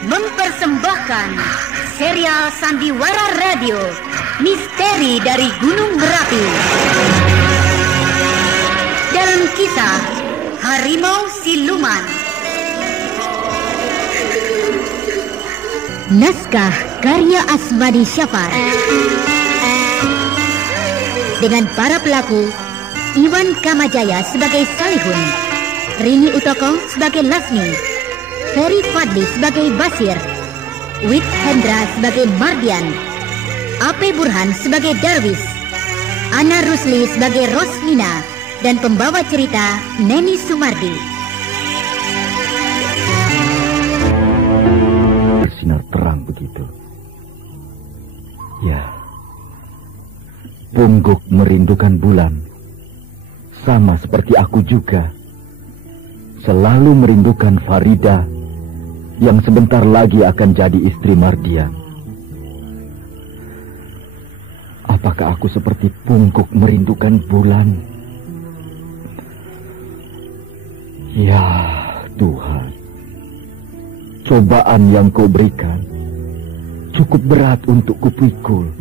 Mempersembahkan serial Sandiwara Radio Misteri dari Gunung Merapi. Dalam kisah Harimau Siluman. Naskah karya Asmadi Syafar. Dengan para pelaku: Iwan Kamajaya sebagai Salihun, Rini Utoko sebagai Lasmi, Ferry Fadli sebagai Basir, Wit Hendra sebagai Mardian, Ape Burhan sebagai Darwis, Ana Rusli sebagai Rosmina, dan pembawa cerita Neni Sumardi. Bersinar terang begitu. Ya, Pungguk merindukan bulan. Sama seperti aku juga. Selalu merindukan Farida yang sebentar lagi akan jadi istri Mardian. Apakah aku seperti Pungguk merindukan bulan? Ya Tuhan, cobaan yang Kau berikan cukup berat untuk kupikul.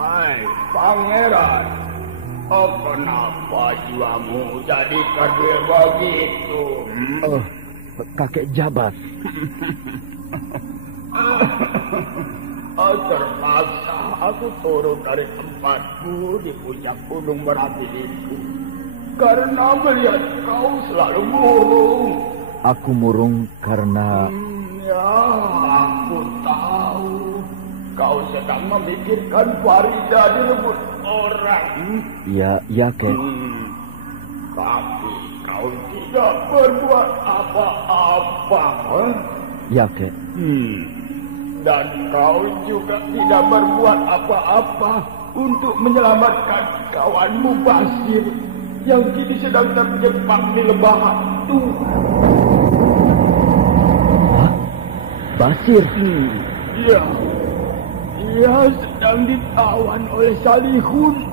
Hai Pangeran, kenapa jiwamu jadi kerdil begitu? Kakek Jabat. Terpaksa aku turun dari tempatku di puncak Gunung Merapi itu karena melihat kau selalu murung. Aku murung karena... Ya, aku tahu. Kau sedang memikirkan Farida direbut orang. Ya, Kek. Tapi kau tidak berbuat apa-apa. Ya, Kek. Dan kau juga tidak berbuat apa-apa untuk menyelamatkan kawanmu Basir yang kini sedang terjebak di lembah hantu. Hah? Basir? Iya. Dia sedang ditawan oleh Salihun.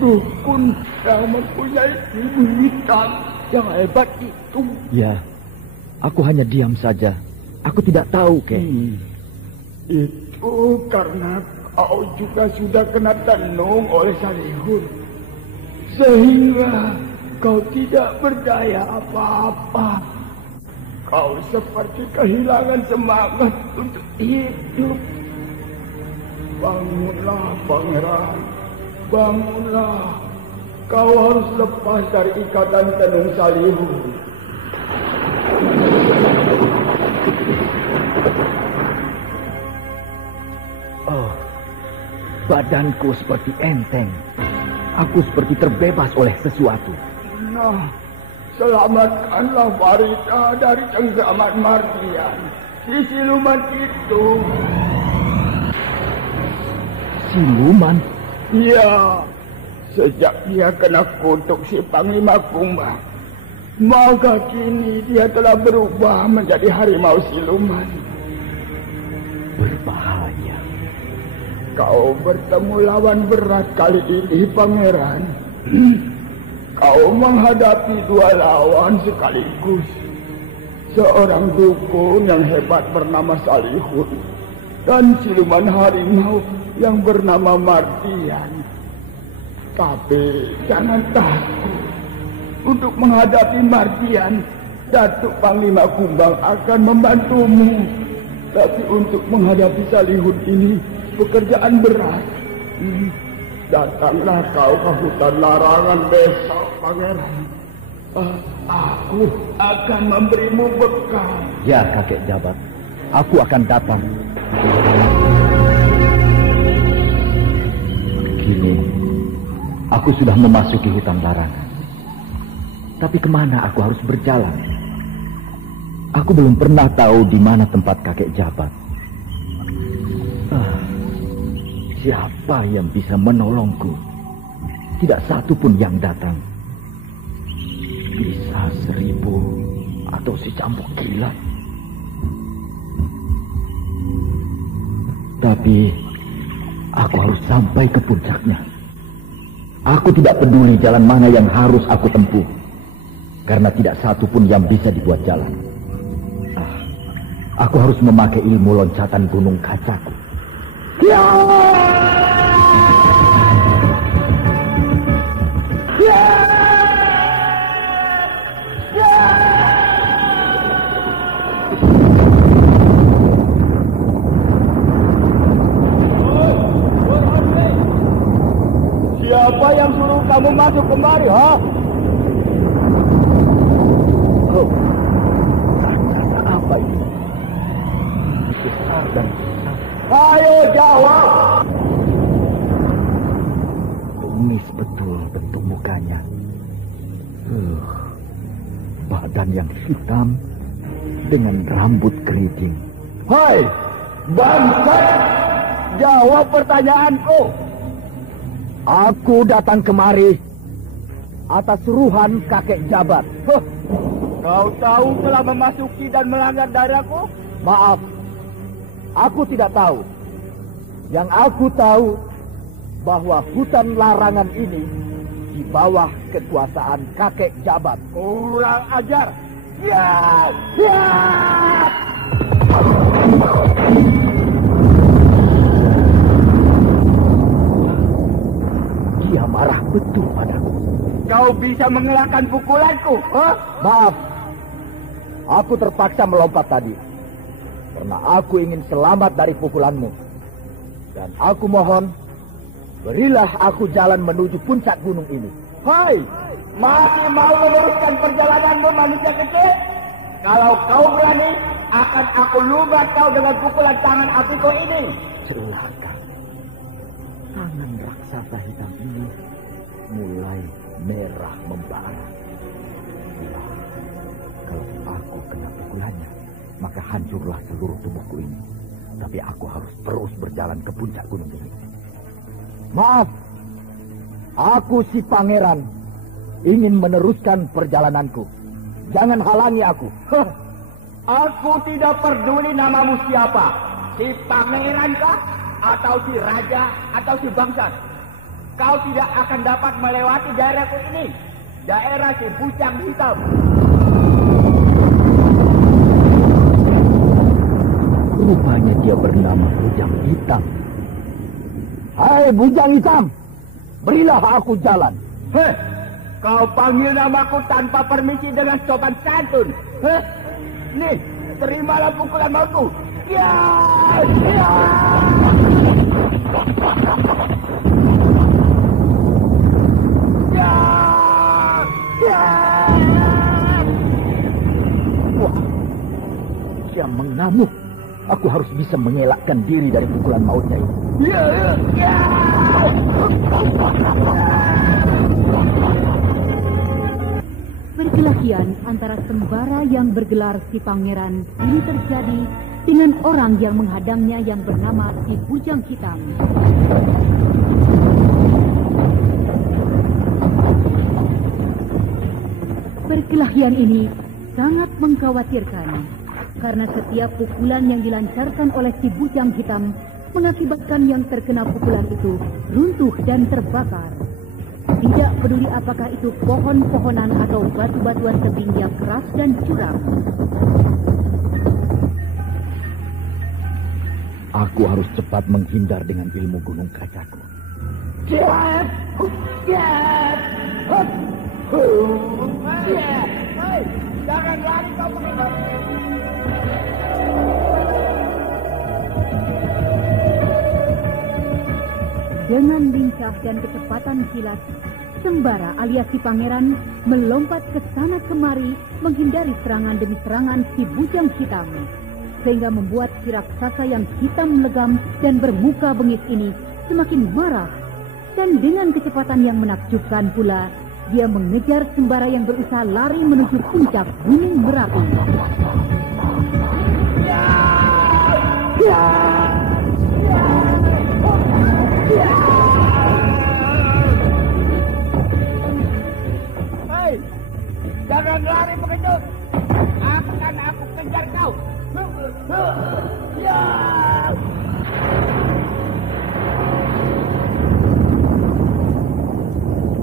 Dukun yang mempunyai ilmu hitam yang hebat itu. Ya, aku hanya diam saja. Aku tidak tahu, Kek. Itu karena kau juga sudah kena tenung oleh Salihun. Sehingga kau tidak berdaya apa-apa. Kau seperti kehilangan semangat untuk hidup. Bangunlah, Pangeran. Bangunlah. Kau harus lepas dari ikatan tenung Salihun. Badanku seperti enteng. Aku seperti terbebas oleh sesuatu. Nah, selamatkanlah Farida dari cengkraman Mardian, si siluman itu. Siluman? Iya, sejak dia kena kutuk si Panglima Kumbang, maka kini dia telah berubah menjadi harimau siluman. Berbahaya. Kau bertemu lawan berat kali ini, Pangeran. Kau menghadapi dua lawan sekaligus. Seorang dukun yang hebat bernama Salihun dan siluman harimau yang bernama Mardian. Tapi jangan takut. Untuk menghadapi Mardian, Datuk Panglima Kumbang akan membantumu. Tapi untuk menghadapi Salihun ini pekerjaan berat. Datanglah kau ke hutan larangan besok, Pangeran. Aku akan memberimu bekal. Ya, Kakek Jabat. Aku akan datang. Kini, aku sudah memasuki hutan larangan. Tapi kemana aku harus berjalan? Aku belum pernah tahu di mana tempat Kakek Jabat. Siapa yang bisa menolongku? Tidak satu pun yang datang. Bisa 1000 atau si cambuk gila. Tapi Aku harus sampai ke puncaknya. Aku tidak peduli jalan mana yang harus aku tempuh, karena tidak satu pun yang bisa dibuat jalan. Aku harus memakai ilmu loncatan gunung kacaku. Ya! Ya! Ya! Siapa yang suruh kamu masuk kemari, ha? Oh, rasa apa ini? Besar dan besar. Ayo jawab. Kumis betul bentuk mukanya. Badan yang hitam dengan rambut keriting. Hai, bangsat! Jawab pertanyaanku. Aku datang kemari atas suruhan kakek Jabat. Kau tahu telah memasuki dan melanggar daerahku? Maaf, aku tidak tahu. Yang aku tahu bahwa hutan larangan ini di bawah kekuasaan kakek Jabat. Kurang ajar. Ya! Ya! Dia marah betul padaku. Kau bisa mengelakkan pukulanku, ha? Maaf, aku terpaksa melompat tadi karena aku ingin selamat dari pukulanmu. Dan aku mohon, berilah aku jalan menuju puncak gunung ini. Hai, masih mau meneruskan perjalananmu, manusia kecil? Kalau kau berani, akan aku lubat kau dengan pukulan tangan apiku ini. Celaka. Tangan raksasa hitam ini mulai merah membara. Wah, kalau aku kena pukulannya, maka hancurlah seluruh tubuhku ini. Tapi aku harus terus berjalan ke puncak gunung ini. Maaf, aku si pangeran ingin meneruskan perjalananku. Jangan halangi aku. Aku tidak peduli namamu siapa. Si pangeran kah? Atau si raja? Atau si bangsa? Kau tidak akan dapat melewati daerahku ini. Daerah si Bujang Hitam. Rupanya dia bernama Bujang Hitam. Hai Bujang Hitam, berilah aku jalan. Heh, kau panggil namaku tanpa permisi dengan sopan santun. Heh, nih, terimalah pukulan mautku. Ya, ya. Ya, ya. Wah, dia mengamuk. Aku harus bisa mengelakkan diri dari pukulan mautnya ini. Ya, ya, ya. Perkelahian antara sembara yang bergelar si pangeran ini terjadi dengan orang yang menghadangnya yang bernama si Bujang Hitam. Perkelahian ini sangat mengkhawatirkan karena setiap pukulan yang dilancarkan oleh si Bujang Hitam mengakibatkan yang terkena pukulan itu runtuh dan terbakar. Tidak peduli apakah itu pohon-pohonan atau batu-batuan tebing yang keras dan curam. Aku harus cepat menghindar dengan ilmu gunung kacaku. Cepat! Cepat! Hei, jangan lari kau begitu. Dengan lincah dan kecepatan kilat, Sembara alias si pangeran melompat ke sana kemari menghindari serangan demi serangan si Bujang Hitam. Sehingga membuat si raksasa yang hitam legam dan bermuka bengis ini semakin marah. Dan dengan kecepatan yang menakjubkan pula, dia mengejar Sembara yang berusaha lari menuju puncak Gunung Merapi. Hei, jangan lari begitu. Akan aku kejar kau. Ya!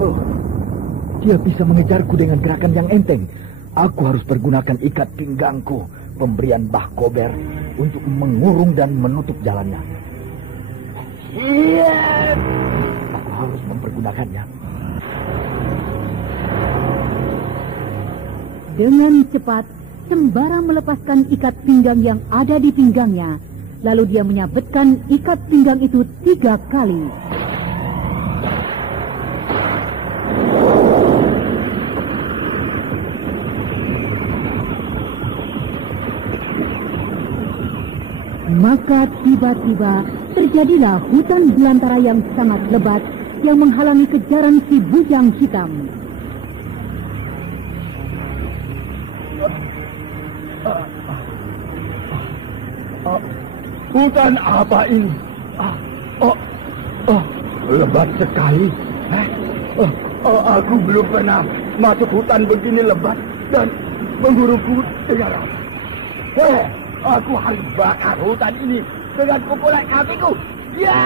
Oh, dia bisa mengejarku dengan gerakan yang enteng. Aku harus pergunakan ikat pinggangku, pemberian Mbah Kober, untuk mengurung dan menutup jalannya. Iya, aku harus mempergunakannya. Dengan cepat, Sembara melepaskan ikat pinggang yang ada di pinggangnya. Lalu dia menyabetkan ikat pinggang itu 3 kali. Maka tiba-tiba terjadilah hutan belantara yang sangat lebat yang menghalangi kejaran si bujang hitam. Hutan apa ini? Lebat sekali. Aku belum pernah masuk hutan begini lebat dan mengurungku dengan rapi. Aku harus bakar hutan ini dengan pukulan kakiku. Ya!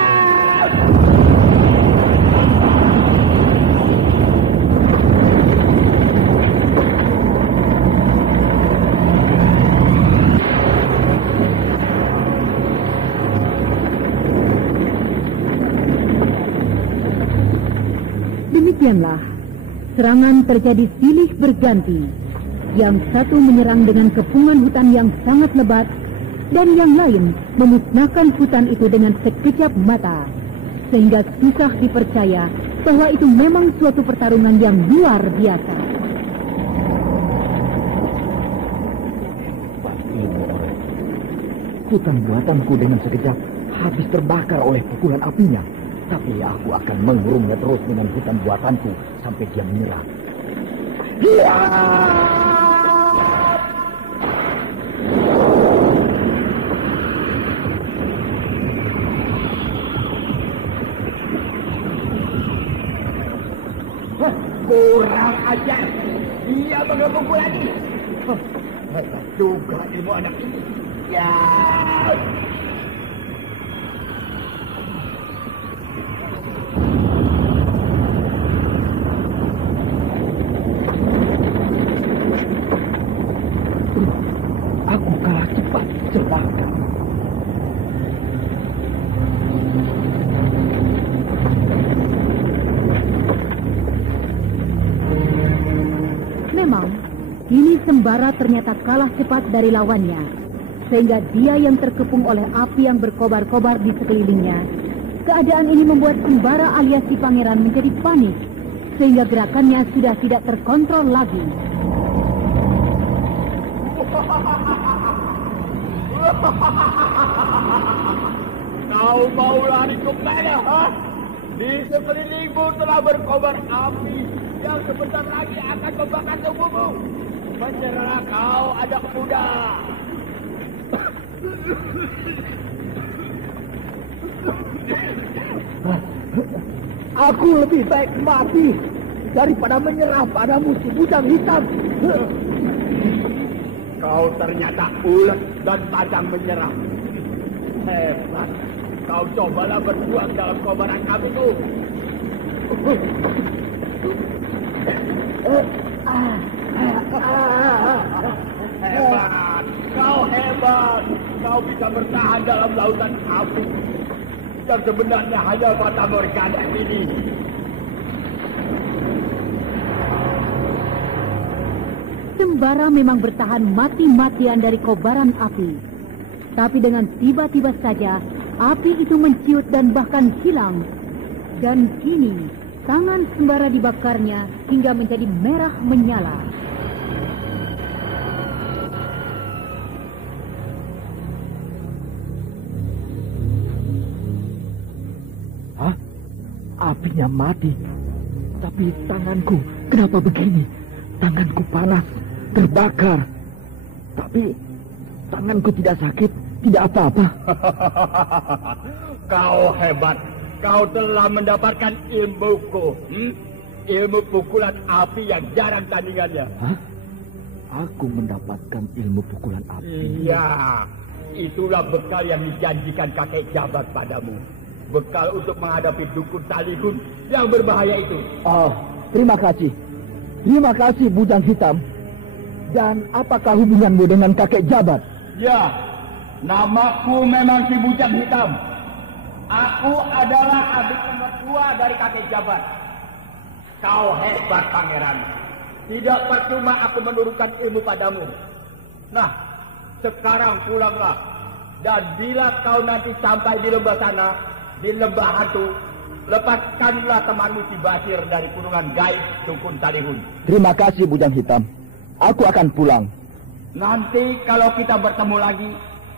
Demikianlah, serangan terjadi silih berganti. Yang satu menyerang dengan kepungan hutan yang sangat lebat, dan yang lain memusnahkan hutan itu dengan sekejap mata, sehingga susah dipercaya bahwa itu memang suatu pertarungan yang luar biasa. Hutan buatanku dengan sekejap habis terbakar oleh pukulan apinya. Tapi aku akan mengurungnya terus dengan hutan buatanku sampai dia menyerah. Ya! Kurang ajar. Dia mengebukku lagi. Hebat juga ilmu anak ini. Ya! Aku kalah cepat, celaka. Memang, kini Sembara ternyata kalah cepat dari lawannya, sehingga dia yang terkepung oleh api yang berkobar-kobar di sekelilingnya. Keadaan ini membuat Sembara alias si pangeran menjadi panik, sehingga gerakannya sudah tidak terkontrol lagi. Kau mau lari ke mana, ha? Di sekelilingmu telah berkobar api yang sebentar lagi akan membakar tubuhmu. Menyerah kau, anak muda. Aku lebih baik mati daripada menyerah padamu si bujang hitam. Kau ternyata ulet dan padang menyerah. Hebat. Kau cobalah berjuang dalam kobaran apiku. Hebat. Kau hebat. Kau bisa bertahan dalam lautan api yang sebenarnya hanya fata morgana ini. Sembara memang bertahan mati-matian dari kobaran api. Tapi dengan tiba-tiba saja, api itu menciut dan bahkan hilang. Dan kini, tangan Sembara dibakarnya hingga menjadi merah menyala. Hah? Apinya mati. Tapi tanganku, kenapa begini? Tanganku panas, terbakar. Tapi tanganku tidak sakit, tidak apa-apa. Kau hebat. Kau telah mendapatkan ilmuku. Ilmu pukulan api yang jarang tandingannya. Hah? Aku mendapatkan ilmu pukulan api. Iya. Itulah bekal yang dijanjikan kakek Jabat padamu. bekal untuk menghadapi dukun Salihun yang berbahaya itu. Oh, terima kasih. Terima kasih, Bujang Hitam. Dan apakah hubunganmu dengan kakek Jabat? Ya, namaku memang si Bujang Hitam. Aku adalah adik nomor 2 dari kakek Jabat. Kau hebat, pangeran. Tidak percuma aku menurunkan ilmu padamu. Nah, sekarang pulanglah. Dan bila kau nanti sampai di lembah sana, di lembah hantu, lepaskanlah temanmu si Basir dari kurungan gaib dukun Salihun. Terima kasih, Bujang Hitam. Aku akan pulang. Nanti kalau kita bertemu lagi,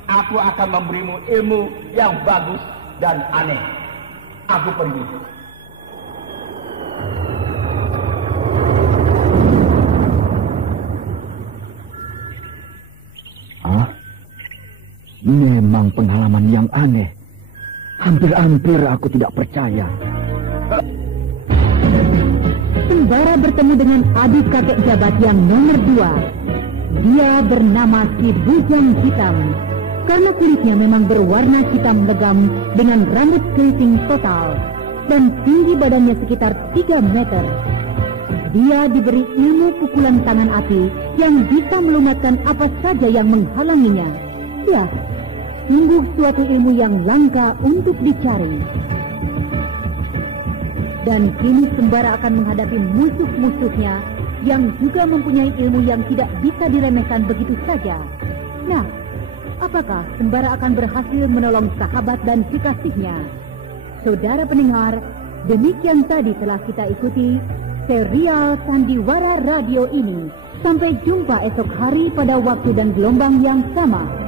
aku akan memberimu ilmu yang bagus dan aneh. Aku pergi. Memang pengalaman yang aneh. Hampir-hampir aku tidak percaya. Sembara bertemu dengan adik kakek Jabat yang nomor 2. Dia bernama si Bujang Hitam. Karena kulitnya memang berwarna hitam legam dengan rambut keriting total. Dan tinggi badannya sekitar 3 meter. Dia diberi ilmu pukulan tangan api yang bisa melumatkan apa saja yang menghalanginya. Ya, sungguh suatu ilmu yang langka untuk dicari. Dan kini Sembara akan menghadapi musuh-musuhnya yang juga mempunyai ilmu yang tidak bisa diremehkan begitu saja. Nah, apakah Sembara akan berhasil menolong sahabat dan kekasihnya? Saudara pendengar, demikian tadi telah kita ikuti serial Sandiwara Radio ini. Sampai jumpa esok hari pada waktu dan gelombang yang sama.